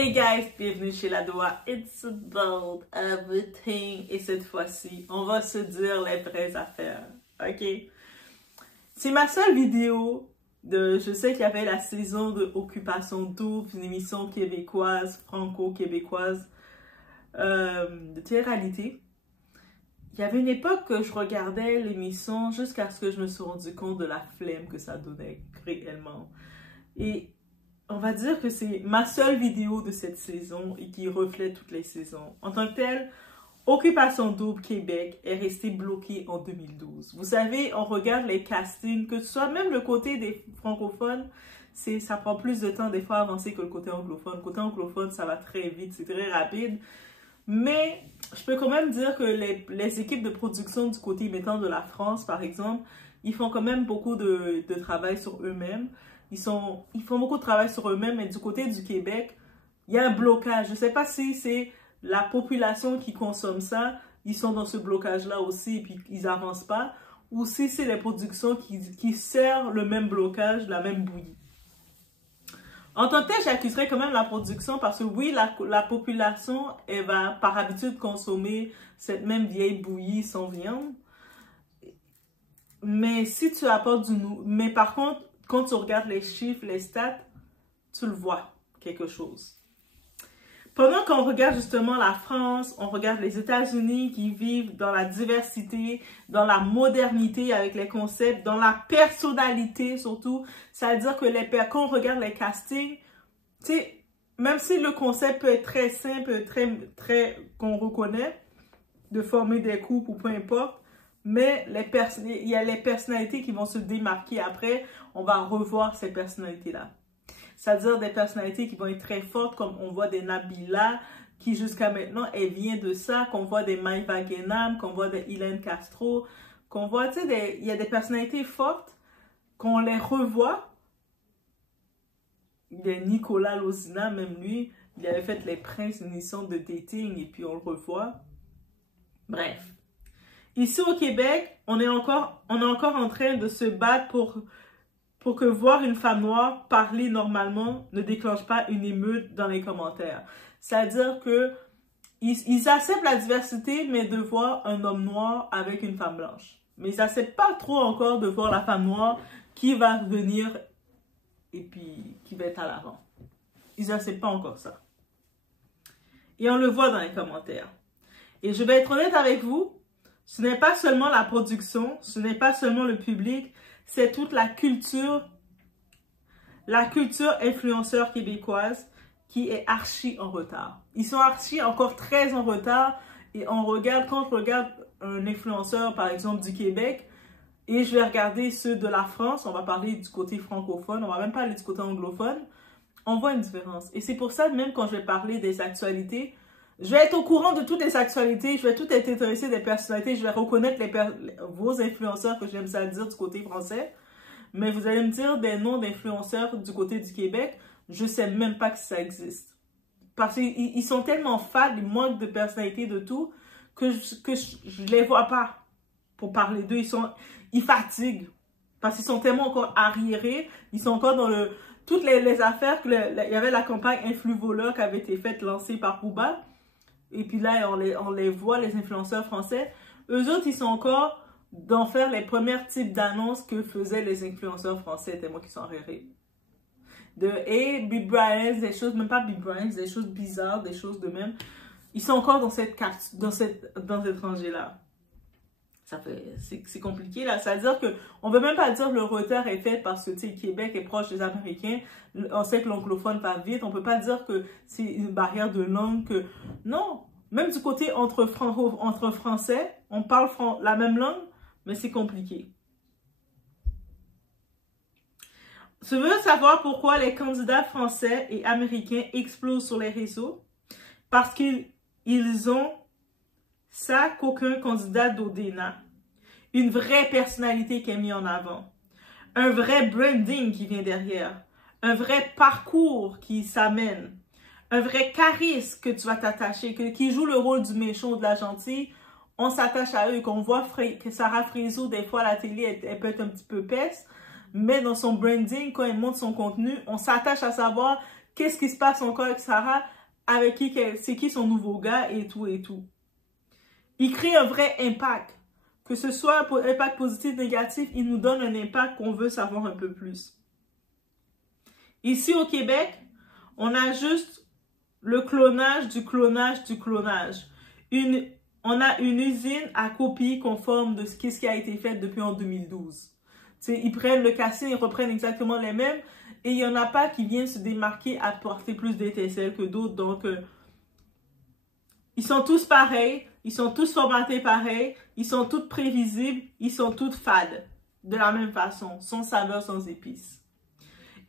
Hey guys, bienvenue chez La Doua. It's about everything. Et cette fois-ci, on va se dire les vraies affaires. Ok? C'est ma seule vidéo de... Je sais qu'il y avait la saison de Occupation Double, une émission québécoise, franco-québécoise, de télé-réalité. Il y avait une époque que je regardais l'émission jusqu'à ce que je me suis rendu compte de la flemme que ça donnait réellement. Et on va dire que c'est ma seule vidéo de cette saison et qui reflète toutes les saisons. En tant que telle, Occupation Double Québec est resté bloqué en 2012. Vous savez, on regarde les castings, que ce soit même le côté des francophones, ça prend plus de temps des fois à avancer que le côté anglophone. Le côté anglophone, ça va très vite, c'est très rapide. Mais je peux quand même dire que les équipes de production du côté mettant de la France, par exemple, ils font quand même beaucoup de travail sur eux-mêmes. Ils font beaucoup de travail sur eux-mêmes, mais du côté du Québec, il y a un blocage. Je ne sais pas si c'est la population qui consomme ça, ils sont dans ce blocage-là aussi et puis ils n'avancent pas, ou si c'est les productions qui servent le même blocage, la même bouillie. En tant que tel, j'accuserais quand même la production parce que oui, la population, elle va par habitude consommer cette même vieille bouillie sans viande. Mais si tu apportes du nouveau... Mais par contre, quand tu regardes les chiffres, les stats, tu le vois, quelque chose. Pendant qu'on regarde justement la France, on regarde les États-Unis qui vivent dans la diversité, dans la modernité avec les concepts, dans la personnalité surtout. C'est-à-dire que quand on regarde les castings, tu sais, même si le concept peut être très simple, très qu'on reconnaît, de former des couples ou peu importe, mais il y a les personnalités qui vont se démarquer après, on va revoir ces personnalités-là. C'est-à-dire des personnalités qui vont être très fortes, comme on voit des Nabila, qui jusqu'à maintenant, elle vient de ça, qu'on voit des Maïva Genam, qu'on voit des Hélène Castro, qu'on voit, tu sais, il y a des personnalités fortes, qu'on les revoit. Il y a Nicolas Lozina, même lui, il avait fait Les Princes, une émission de dating, et puis on le revoit. Bref. Ici au Québec, on est encore en train de se battre pour que voir une femme noire parler normalement ne déclenche pas une émeute dans les commentaires. C'est-à-dire que ils acceptent la diversité, mais de voir un homme noir avec une femme blanche. Mais ils n'acceptent pas trop encore de voir la femme noire qui va venir et puis qui va être à l'avant. Ils n'acceptent pas encore ça. Et on le voit dans les commentaires. Et je vais être honnête avec vous, ce n'est pas seulement la production, ce n'est pas seulement le public, c'est toute la culture influenceur québécoise qui est archi en retard. Ils sont archi encore très en retard et quand je regarde un influenceur par exemple du Québec et je vais regarder ceux de la France, on va parler du côté francophone, on va même parler du côté anglophone, on voit une différence. Et c'est pour ça même quand je vais parler des actualités, je vais être au courant de toutes les actualités, je vais tout être intéressé des personnalités, je vais reconnaître vos influenceurs que j'aime ça dire du côté français. Mais vous allez me dire des noms d'influenceurs du côté du Québec, je ne sais même pas que ça existe. Parce qu'ils sont tellement fades, ils manquent de personnalité de tout, que je ne les vois pas pour parler d'eux. Ils fatiguent. Parce qu'ils sont tellement encore arriérés, ils sont encore dans toutes les affaires, il y avait la campagne Influ-Voleur qui avait été faite, lancée par Booba. Et puis là, on les voit, les influenceurs français. Eux autres, ils sont encore d'en faire les premiers types d'annonces que faisaient les influenceurs français, tellement qu'ils sont arriérés. Et Big Brian, des choses, même pas Big Brian, des choses bizarres, des choses de même. Ils sont encore dans cette rangée-là. C'est compliqué, là. C'est-à-dire qu'on ne veut même pas dire que le retard est fait parce que, tu sais, Québec est proche des Américains. On sait que l'anglophone va vite. On ne peut pas dire que c'est une barrière de langue. Non. Même du côté entre Français, on parle la même langue, mais c'est compliqué. Je veux savoir pourquoi les candidats français et américains explosent sur les réseaux. Parce qu'ils ont ça qu'aucun candidat d'Odena. Une vraie personnalité qui est mise en avant. Un vrai branding qui vient derrière. Un vrai parcours qui s'amène. Un vrai charisme que tu vas t'attacher, qui joue le rôle du méchant ou de la gentille. On s'attache à eux. Qu'on voit que Sarah Frézot, des fois à la télé, elle peut être un petit peu peste. Mais dans son branding, quand elle montre son contenu, on s'attache à savoir qu'est-ce qui se passe encore avec Sarah, avec qui, c'est qui son nouveau gars et tout et tout. Il crée un vrai impact. Que ce soit pour impact positif, négatif, il nous donne un impact qu'on veut savoir un peu plus. Ici au Québec, on a juste le clonage du clonage du clonage. On a une usine à copie conforme de ce qui a été fait depuis en 2012. T'sais, ils prennent le casting, ils reprennent exactement les mêmes et il n'y en a pas qui viennent se démarquer, apporter plus d'étincelles que d'autres. Donc, ils sont tous pareils, ils sont tous formatés pareils, ils sont tous prévisibles, ils sont tous fades de la même façon, sans saveur, sans épices.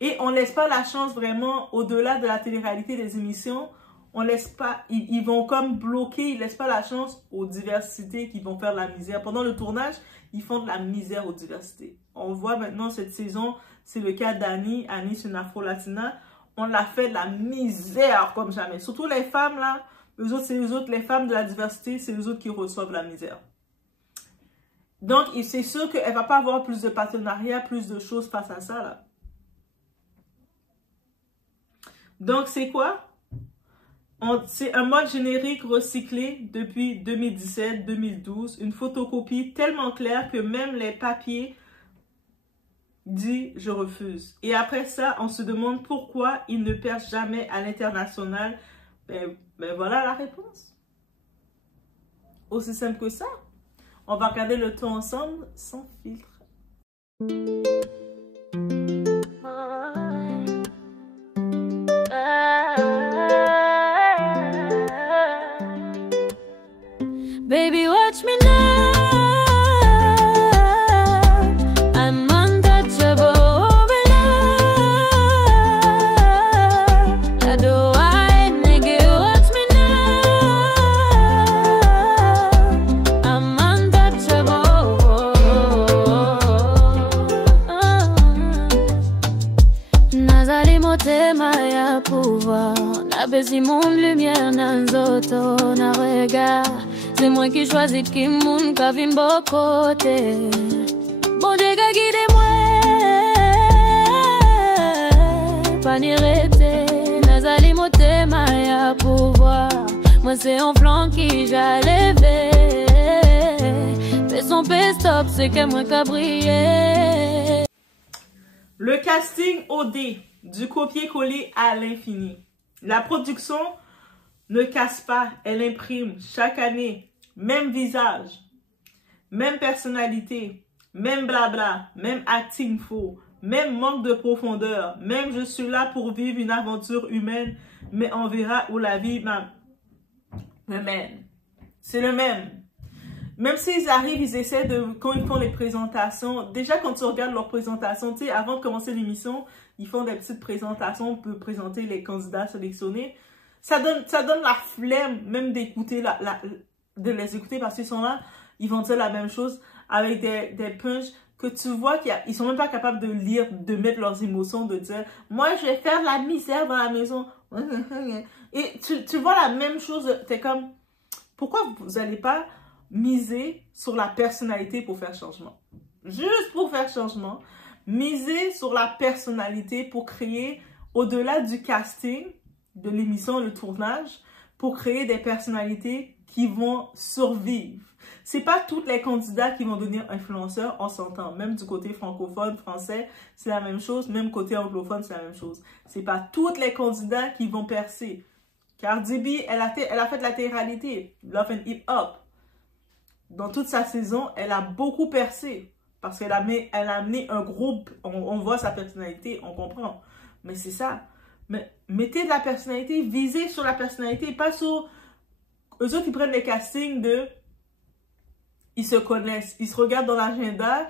Et on ne laisse pas la chance vraiment, au-delà de la télé-réalité des émissions, on laisse pas, ils vont comme bloquer, ils ne laissent pas la chance aux diversités qui vont faire de la misère. Pendant le tournage, ils font de la misère aux diversités. On voit maintenant cette saison, c'est le cas d'Annie. Annie, c'est une afro-latina. On l'a fait de la misère comme jamais. Surtout les femmes, là. Eux autres, c'est eux autres, les femmes de la diversité, c'est eux autres qui reçoivent la misère. Donc, c'est sûr qu'elle ne va pas avoir plus de partenariats, plus de choses face à ça, là. Donc, c'est quoi? C'est un mode générique recyclé depuis 2017-2012, une photocopie tellement claire que même les papiers disent « je refuse ». Et après ça, on se demande pourquoi ils ne percent jamais à l'international. Ben voilà la réponse. Aussi simple que ça. On va regarder le tout ensemble sans filtre. Baby, watch me now. I'm untouchable over love. I do I, nigga, watch me now. I'm untouchable. Nazali motema ya pouvoir. Na besi mon lumière nanzoto na regard. C'est moi qui choisis qui moun ka vin bo côté. Bon Dieu ka guide moi. Pas ni rete, nazali motema ya pouvoir. Moi c'est un flanc qui j'allais fais son stop, c'est que moi ka briller. Le casting OD, du copier-coller à l'infini. La production ne casse pas, elle imprime chaque année. Même visage, même personnalité, même blabla, même acting faux, même manque de profondeur, même je suis là pour vivre une aventure humaine, mais on verra où la vie me mène. C'est le même. Même s'ils arrivent, ils essaient de, quand ils font les présentations, déjà quand tu regardes leurs présentations, tu sais, avant de commencer l'émission, ils font des petites présentations pour présenter les candidats sélectionnés. Ça donne la flemme même d'écouter de les écouter parce qu'ils sont là, ils vont dire la même chose avec des punchs que tu vois qu'ils sont même pas capables de lire, de mettre leurs émotions, de dire « Moi, je vais faire de la misère dans la maison. » Et tu vois la même chose, t'es comme « Pourquoi vous n'allez pas miser sur la personnalité pour faire changement? » Juste pour faire changement, miser sur la personnalité pour créer, au-delà du casting, de l'émission, le tournage, pour créer des personnalités qui vont survivre. C'est pas tous les candidats qui vont devenir influenceurs, on s'entend. Même du côté francophone, français, c'est la même chose. Même côté anglophone, c'est la même chose. C'est pas tous les candidats qui vont percer. Cardi B, elle a fait de la télé-réalité, Love and Hip Hop. Dans toute sa saison, elle a beaucoup percé. Parce qu'elle a amené un groupe, on voit sa personnalité, on comprend. Mais c'est ça. Mais mettez de la personnalité, visez sur la personnalité, pas sur... Eux autres, ils prennent les castings de... Ils se connaissent, ils se regardent dans l'agenda,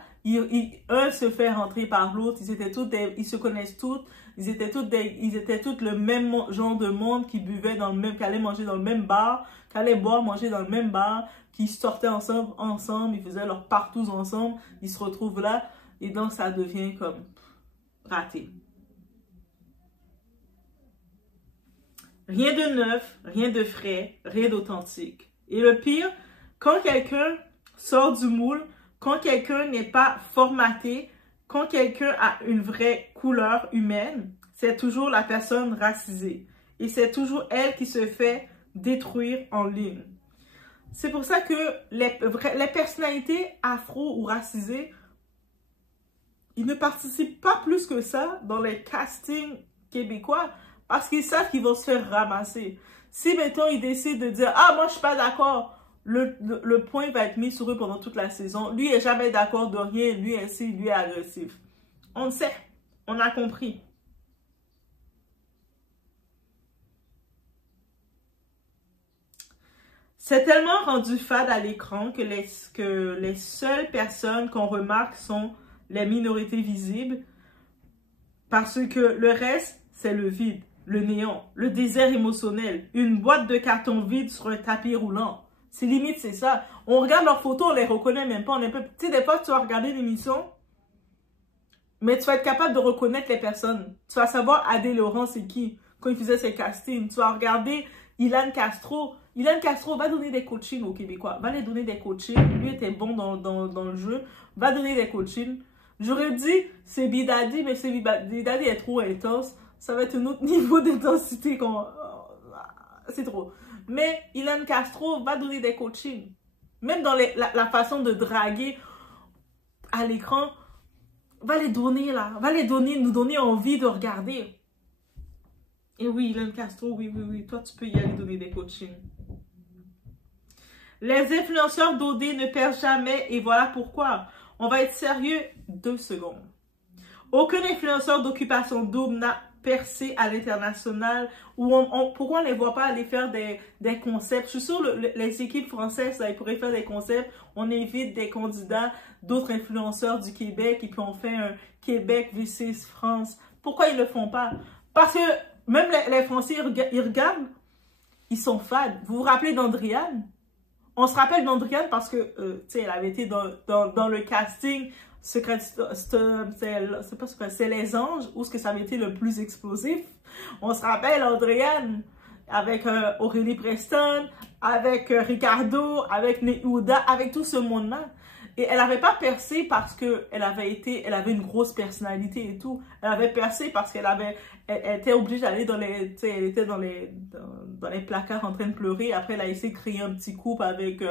un se fait rentrer par l'autre, ils se connaissent tous, ils étaient tous le même genre de monde qui buvait dans le même, qui allait manger dans le même bar, qui allait boire, manger dans le même bar, qui sortaient ensemble, ils faisaient leur partous ensemble, ils se retrouvent là, et donc ça devient comme raté. Rien de neuf, rien de frais, rien d'authentique. Et le pire, quand quelqu'un sort du moule, quand quelqu'un n'est pas formaté, quand quelqu'un a une vraie couleur humaine, c'est toujours la personne racisée. Et c'est toujours elle qui se fait détruire en ligne. C'est pour ça que les personnalités afro ou racisées, ils ne participent pas plus que ça dans les castings québécois parce qu'ils savent qu'ils vont se faire ramasser. Si, mettons, ils décident de dire « Ah, moi, je suis pas d'accord », le point va être mis sur eux pendant toute la saison. Lui est jamais d'accord de rien, lui est ainsi, lui est agressif. On le sait, on a compris. C'est tellement rendu fade à l'écran que les seules personnes qu'on remarque sont les minorités visibles parce que le reste, c'est le vide, le néant, le désert émotionnel, une boîte de carton vide sur un tapis roulant. C'est limite, c'est ça. On regarde leurs photos, on les reconnaît même pas. Tu sais, des fois, tu vas regarder l'émission, mais tu vas être capable de reconnaître les personnes. Tu vas savoir Adé Laurent, c'est qui, quand il faisait ses castings. Tu vas regarder Ilan Castro. Ilan Castro va donner des coachings aux Québécois. Va les donner des coachings. Lui était bon dans le jeu. Va donner des coachings. J'aurais dit, c'est Bidadi, mais c'est Bidadi est trop intense. Ça va être un autre niveau d'intensité. C'est trop. Mais Ilan Castro va donner des coachings. Même dans la façon de draguer à l'écran, va les donner là. Va les donner, nous donner envie de regarder. Et oui, Ilan Castro, oui. Toi, tu peux y aller donner des coachings. Les influenceurs d'OD ne perdent jamais et voilà pourquoi. On va être sérieux 2 secondes. Aucun influenceur d'occupation double n'a percé à l'international. Pourquoi on ne les voit pas aller faire des concepts? Je suis sûre les équipes françaises, là, ils pourraient faire des concepts. On évite des candidats d'autres influenceurs du Québec et puis on fait un Québec vs France. Pourquoi ils ne le font pas? Parce que même les Français, ils regardent, ils sont fades. Vous vous rappelez d'Andriane? On se rappelle d'Andriane parce que, tu sais, elle avait été dans le casting secret, c'est pas secret, c'est Les Anges, où ce que ça avait été le plus explosif. On se rappelle Andriane avec Aurélie Preston, avec Ricardo, avec Nehuda, avec tout ce monde-là. Et elle n'avait pas percé parce qu'elle avait une grosse personnalité et tout. Elle avait percé parce qu'elle était obligée d'aller elle était dans les placards en train de pleurer. Après, elle a essayé de créer un petit couple avec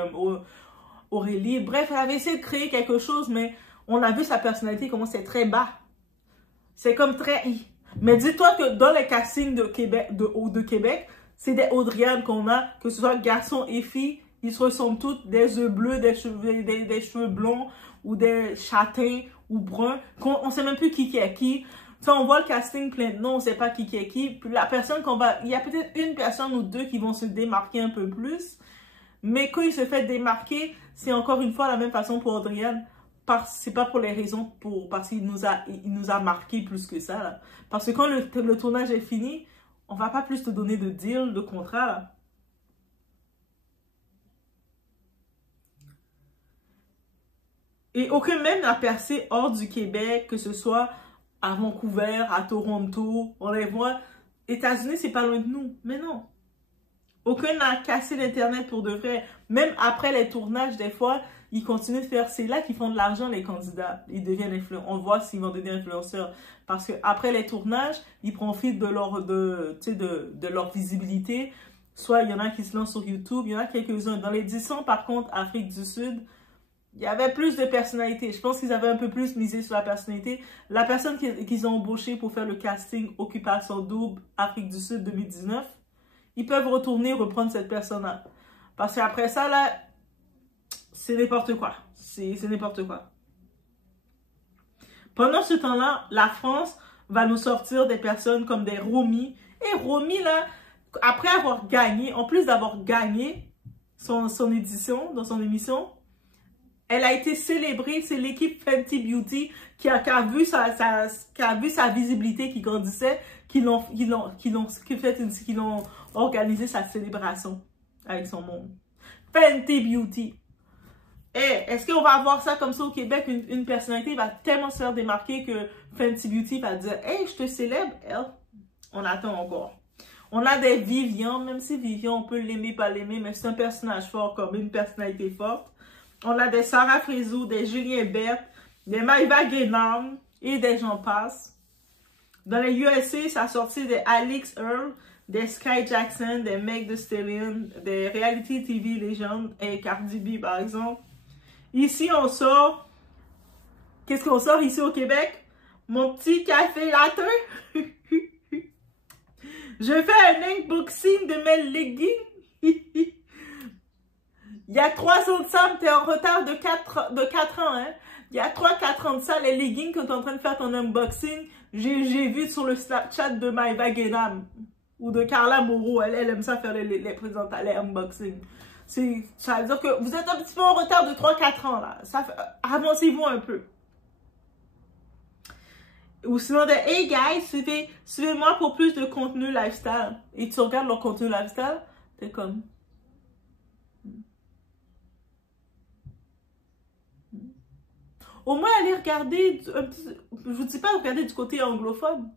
Aurélie. Bref, elle avait essayé de créer quelque chose, mais on a vu sa personnalité, comment c'est très bas. C'est comme très... Mais dis-toi que dans les castings de Québec, c'est des Audriane qu'on a, que ce soit garçons et filles, ils se ressemblent tous, des yeux bleus, des cheveux blonds, ou des châtains, ou bruns. On ne sait même plus qui est qui. Tu on voit le casting plein de noms, on ne sait pas qui est qui. Puis la personne il y a peut-être une personne ou deux qui vont se démarquer un peu plus. Mais quand il se fait démarquer, c'est encore une fois la même façon pour Audriane. C'est pas pour les raisons, parce qu'il nous a marqué plus que ça. Là. Parce que quand le tournage est fini, on va pas plus te donner de deal, de contrat. Là. Et aucun même n'a percé hors du Québec, que ce soit à Vancouver, à Toronto, on les voit. États-Unis, c'est pas loin de nous. Mais non. Aucun n'a cassé l'Internet pour de vrai. Même après les tournages, des fois, ils continuent de faire... C'est là qu'ils font de l'argent, les candidats. Ils deviennent influenceurs. On voit s'ils vont devenir influenceurs. Parce qu'après les tournages, ils profitent de leur visibilité. Soit il y en a qui se lancent sur YouTube, il y en a quelques-uns. Dans l'édition, par contre, Afrique du Sud, il y avait plus de personnalités. Je pense qu'ils avaient un peu plus misé sur la personnalité. La personne qu'ils ont embauchée pour faire le casting Occupation Double Afrique du Sud 2019, ils peuvent retourner reprendre cette personne-là. Parce qu'après ça, là, c'est n'importe quoi. C'est n'importe quoi. Pendant ce temps-là, la France va nous sortir des personnes comme des Romy. Et Romy, là, après avoir gagné, en plus d'avoir gagné son édition, dans son émission, elle a été célébrée. C'est l'équipe Fenty Beauty qui a vu sa visibilité qui grandissait, qui l'ont organisé sa célébration avec son monde. Fenty Beauty. Est-ce qu'on va avoir ça comme ça au Québec? Une personnalité va tellement se faire démarquer que Fenty Beauty va dire « Hey, je te célèbre. » On attend encore. On a des Vivian, même si Vivian, on peut l'aimer, pas l'aimer, mais c'est un personnage fort, comme une personnalité forte. On a des Sarah Frézou, des Julien Berthe, des Maïva Guénam et des gens passent. Dans les USA, ça a sorti des Alix Earle, des Sky Jackson, des Meg Thee Stallion, des Reality TV légendes et Cardi B par exemple. Ici, on sort... Qu'est-ce qu'on sort ici au Québec? Mon petit café latte. Je fais un unboxing de mes leggings. Il y a 3 ans de ça, t'es en retard de 4 ans, hein. Il y a 3-4 ans de ça, les leggings que tu es en train de faire ton unboxing, j'ai vu sur le Snapchat de Maïva Guénam ou de Carla Moreau. Elle aime ça faire les présentations, les unboxings. Ça veut dire que vous êtes un petit peu en retard de 3-4 ans, là. Avancez-vous un peu. Ou sinon, de hey guys, suivez-moi pour plus de contenu lifestyle. Et tu regardes leur contenu lifestyle, t'es comme. Au moins, allez regarder, je vous dis pas regarder du côté anglophone.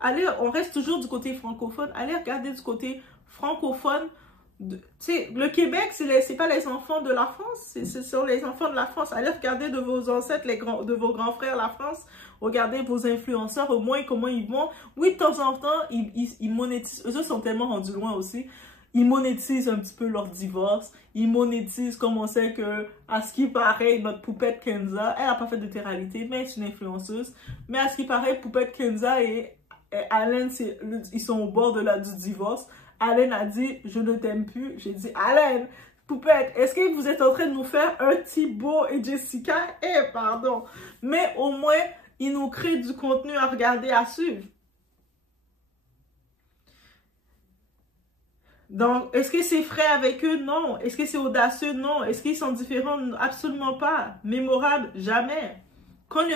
Allez, on reste toujours du côté francophone. Allez regarder du côté francophone. Tu sais, le Québec, c'est pas les enfants de la France, ce sont les enfants de la France. Allez regarder de vos ancêtres, de vos grands frères la France. Regardez vos influenceurs, au moins comment ils vont. Oui, de temps en temps, ils monétisent. Eux sont tellement rendus loin aussi. Ils monétisent un petit peu leur divorce. Ils monétisent, comme on sait que, à ce qui paraît, notre Poupette Kenza, elle n'a pas fait de télé-réalité, mais c'est une influenceuse. Mais à ce qui paraît, Poupette Kenza et Alain, ils sont au bord du divorce. Alain a dit, je ne t'aime plus. J'ai dit, Alain, Poupette, est-ce que vous êtes en train de nous faire un Thibaut et Jessica? Eh, pardon. Mais au moins, ils nous créent du contenu à regarder, à suivre. Donc, est-ce que c'est frais avec eux? Non. Est-ce que c'est audacieux? Non. Est-ce qu'ils sont différents? Absolument pas. Mémorable? Jamais. Quand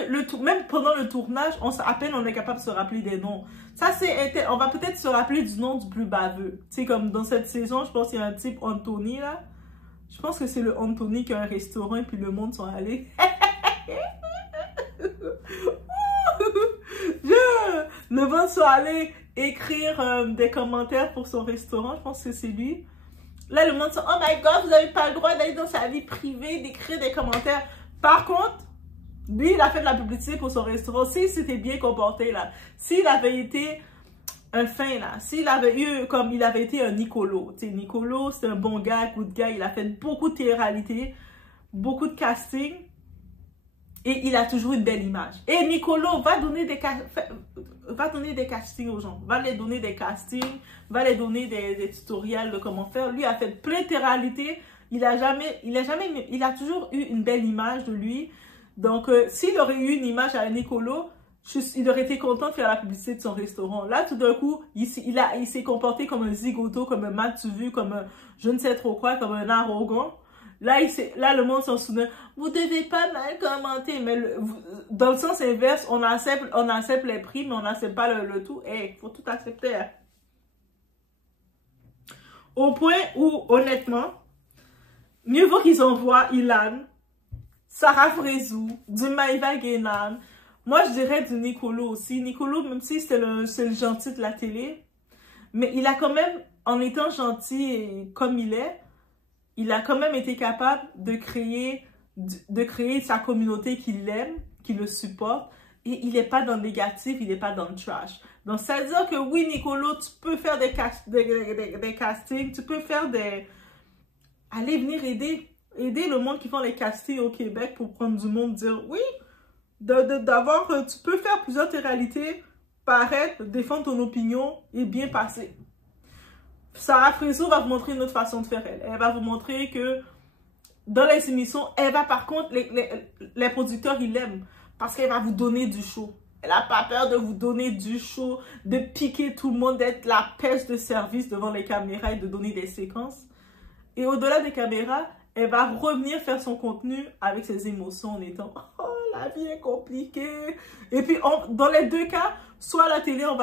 même pendant le tournage, à peine on est capable de se rappeler des noms. Ça, on va peut-être se rappeler du nom du plus baveux. Tu sais, comme dans cette saison, je pense qu'il y a un type Anthony, là. Je pense que c'est le Anthony qui a un restaurant et puis le monde sont allés. Le monde sont allés écrire des commentaires pour son restaurant. Je pense que c'est lui. Là, le monde sont, oh my god, vous n'avez pas le droit d'aller dans sa vie privée, d'écrire des commentaires. Par contre, lui, il a fait de la publicité pour son restaurant. S'il s'était bien comporté, là, s'il avait été un fin, là, s'il avait eu, comme il avait été un Nicolo. Tu sais, Nicolo, c'est un bon gars, good gars. Il a fait beaucoup de télé-réalité, beaucoup de casting. Et il a toujours une belle image. Et Nicolo va donner des castings aux gens. Va les donner des castings, va les donner des tutoriels de comment faire. Lui a fait plein de télé-réalité. Il a toujours eu une belle image de lui. Donc, s'il aurait eu une image à Nicolo, il aurait été content de faire la publicité de son restaurant. Là, tout d'un coup, il s'est comporté comme un zigoto, comme un mal-tu-vu, comme un je ne sais trop quoi, comme un arrogant. Là, le monde s'en souvient. Vous devez pas mal commenter. Mais dans le sens inverse, on accepte les prix, mais on n'accepte pas le tout. Il faut tout accepter. Hein. Au point où, honnêtement, mieux vaut qu'ils envoient Ilan, Sarah Frézou, du Maïva Guénam. Moi, je dirais du Nicolo aussi. Nicolo, même si c'est le gentil de la télé, mais il a quand même, en étant gentil comme il est, il a quand même été capable de créer sa communauté qui l'aime, qui le supporte. Et il n'est pas dans le négatif, il n'est pas dans le trash. Donc, ça veut dire que oui, Nicolo, tu peux faire des castings, tu peux faire Allez venir aider le monde qui font les castings au Québec pour prendre du monde, dire oui, tu peux faire plusieurs réalités, paraître, défendre ton opinion et bien passer. Sarah Frézou va vous montrer une autre façon de faire. Elle va vous montrer que dans les émissions, par contre, les producteurs, ils l'aiment parce qu'elle va vous donner du show. Elle n'a pas peur de vous donner du show, de piquer tout le monde, d'être la peste de service devant les caméras et de donner des séquences. Et au-delà des caméras, elle va revenir faire son contenu avec ses émotions en étant « Oh, la vie est compliquée ». Et puis, dans les deux cas, soit à la télé, on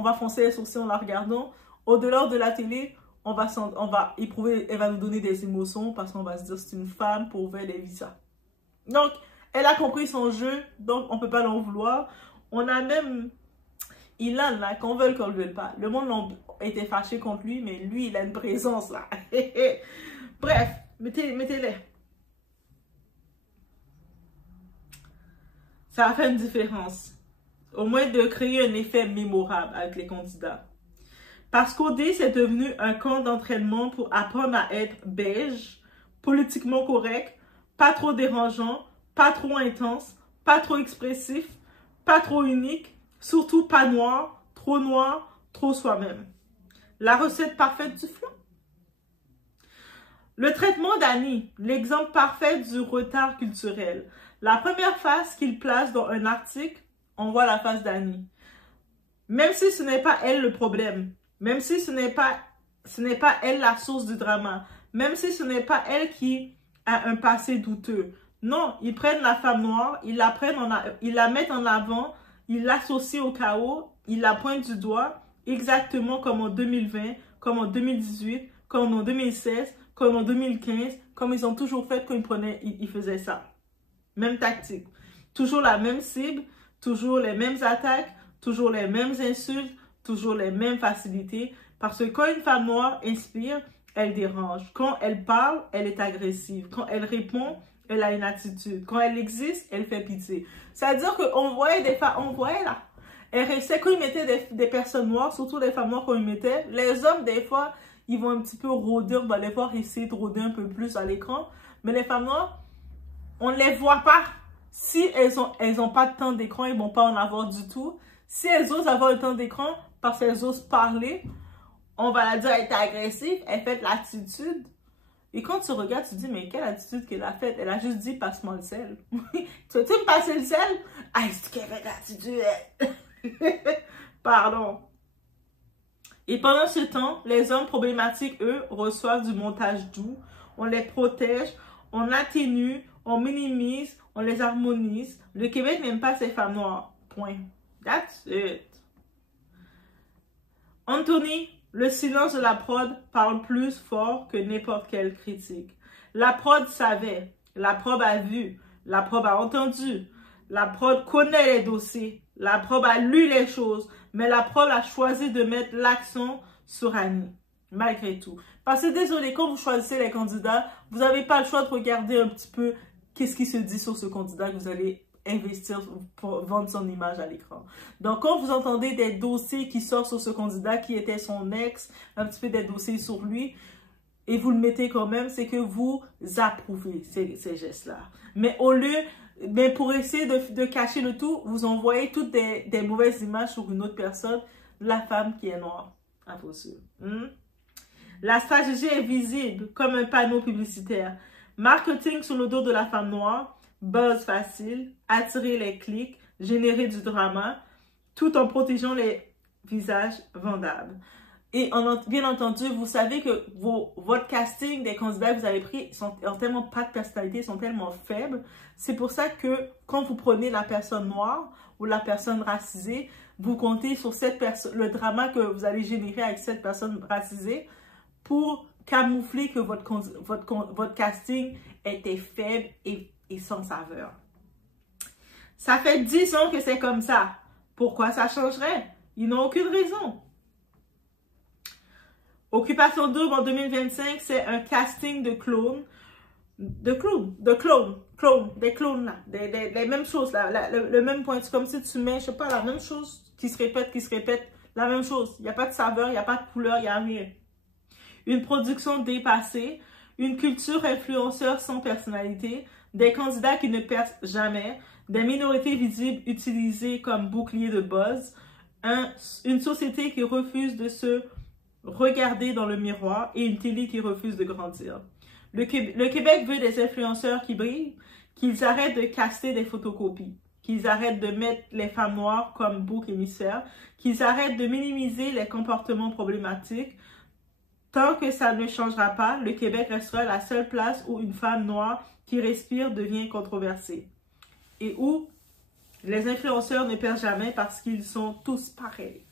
va foncer les sourcils en la regardant. Au-delà de la télé, elle va nous donner des émotions parce qu'on va se dire c'est une femme pour ouvrir les visas. Donc, elle a compris son jeu, donc on ne peut pas l'en vouloir. On a même Ilan, là, qu'on veuille qu'on ne le veuille pas. Le monde était fâché contre lui, mais lui, il a une présence, là. Bref, mettez-les. Ça va faire une différence. Au moins de créer un effet mémorable avec les candidats. Parce qu'OD, c'est devenu un camp d'entraînement pour apprendre à être beige, politiquement correct, pas trop dérangeant, pas trop intense, pas trop expressif, pas trop unique, surtout pas noir, trop soi-même. La recette parfaite du flan. Le traitement d'Annie, l'exemple parfait du retard culturel. La première phase qu'il place dans un article, on voit la face d'Annie. Même si ce n'est pas elle le problème, même si ce n'est pas elle la source du drama, même si ce n'est pas elle qui a un passé douteux. Non, ils prennent la femme noire, ils la mettent en avant, ils l'associent au chaos, ils la pointent du doigt, exactement comme en 2020, comme en 2018, comme en 2016, comme en 2015, comme ils ont toujours fait quand ils faisaient ça. Même tactique. Toujours la même cible, toujours les mêmes attaques, toujours les mêmes insultes, toujours les mêmes facilités. Parce que quand une femme noire inspire, elle dérange. Quand elle parle, elle est agressive. Quand elle répond, elle a une attitude. Quand elle existe, elle fait pitié. C'est-à-dire qu'on voyait des femmes, on voyait là. RSC, quand ils mettaient des personnes noires, surtout des femmes noires quand ils mettaient, les hommes, des fois, ils vont un petit peu rôder, on va les voir essayer de rôder un peu plus à l'écran. Mais les femmes noires, on ne les voit pas. Si elles ont pas de temps d'écran, ils ne vont pas en avoir du tout. Si elles osent avoir le temps d'écran, parce qu'elles osent parler, on va la dire, elle est agressive, elle fait de l'attitude. Et quand tu regardes, tu te dis, mais quelle attitude qu'elle a faite? Elle a juste dit, passe-moi le sel. Tu veux-tu me passer le sel? Ah, c'est qu'elle fait de l'attitude. Pardon. Et pendant ce temps, les hommes problématiques, eux, reçoivent du montage doux. On les protège, on atténue, on minimise, on les harmonise. Le Québec n'aime pas ces femmes noires. Point. That's it. Anthony, le silence de la prod parle plus fort que n'importe quelle critique. La prod savait, la prod a vu, la prod a entendu, la prod connaît les dossiers, la prod a lu les choses, mais la prod a choisi de mettre l'accent sur Annie, malgré tout. Parce que désolé, quand vous choisissez les candidats, vous n'avez pas le choix de regarder un petit peu qu'est-ce qui se dit sur ce candidat que vous allez investir pour vendre son image à l'écran. Donc, quand vous entendez des dossiers qui sortent sur ce candidat qui était son ex, un petit peu des dossiers sur lui, et vous le mettez quand même, c'est que vous approuvez ces gestes-là. Mais pour essayer de cacher le tout, vous envoyez toutes des mauvaises images sur une autre personne, la femme qui est noire. Impossible. La stratégie est visible comme un panneau publicitaire. Marketing sur le dos de la femme noire, buzz facile, attirer les clics, générer du drama, tout en protégeant les visages vendables. Et bien entendu, vous savez que votre casting des candidats que vous avez pris ont tellement pas de personnalité, sont tellement faibles. C'est pour ça que quand vous prenez la personne noire ou la personne racisée, vous comptez sur le drama que vous allez générer avec cette personne racisée pour camoufler que votre casting était faible et sans saveur. Ça fait 10 ans que c'est comme ça. Pourquoi ça changerait? Ils n'ont aucune raison. Occupation Double en 2025, c'est un casting de clones. Des clones là. Les mêmes choses là. Le même point. C'est comme si tu mets, je sais pas, la même chose qui se répète. La même chose. Il n'y a pas de saveur, il n'y a pas de couleur, il n'y a rien. Une production dépassée. Une culture influenceur sans personnalité. Des candidats qui ne percent jamais. Des minorités visibles utilisées comme bouclier de buzz. Une société qui refuse de se regarder dans le miroir et une télé qui refuse de grandir. Le Québec veut des influenceurs qui brillent, qu'ils arrêtent de caster des photocopies, qu'ils arrêtent de mettre les femmes noires comme bouc émissaire, qu'ils arrêtent de minimiser les comportements problématiques. Tant que ça ne changera pas, le Québec restera la seule place où une femme noire qui respire devient controversée et où les influenceurs ne perdent jamais parce qu'ils sont tous pareils.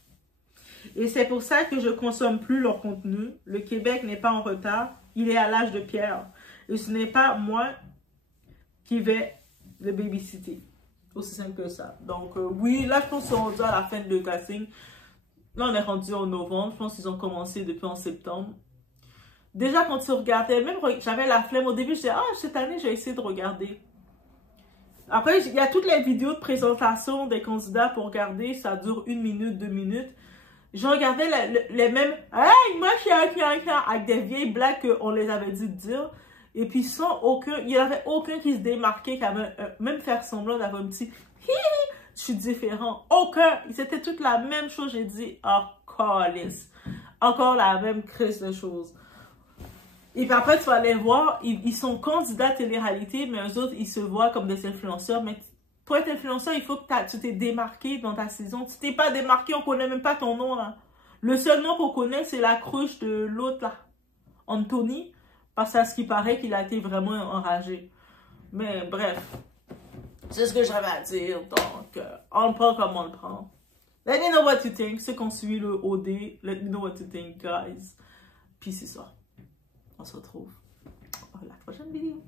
Et c'est pour ça que je ne consomme plus leur contenu. Le Québec n'est pas en retard. Il est à l'âge de pierre. Et ce n'est pas moi qui vais le babysitter. Aussi simple que ça. Donc, oui, là, je pense qu'on est rendu à la fin de casting. Là, on est rendu en novembre. Je pense qu'ils ont commencé depuis en septembre. Déjà, quand tu regardais, même j'avais la flemme. Au début, je disais, cette année, j'ai essayé de regarder. Après, il y a toutes les vidéos de présentation des candidats pour regarder. Ça dure 1 minute, 2 minutes. Je regardais les mêmes « Hey, moi, je suis avec des vieilles blagues qu'on les avait dit de dire. Et puis, sans aucun... Il n'y avait aucun qui se démarquait, qui avait même faire semblant d'avoir un petit « Hi, je suis différent. » Aucun. C'était toute la même chose. J'ai dit « Oh, calice. » Encore la même crise de choses. Et puis après, tu vas les voir, ils sont candidats à télé-réalité, mais eux autres, ils se voient comme des influenceurs. Mais pour être influenceur, il faut que tu t'es démarqué dans ta saison. Tu t'es pas démarqué, on connaît même pas ton nom, là. Le seul nom qu'on connaît, c'est la cruche de l'autre, là. Anthony, parce qu'à ce qui paraît qu'il a été vraiment enragé. Mais bref, c'est ce que j'avais à dire. Donc, on le prend comme on le prend. Let me know what you think. Ceux qui ont suivi le OD, let me know what you think, guys. Puis c'est ça. On se retrouve à la prochaine vidéo.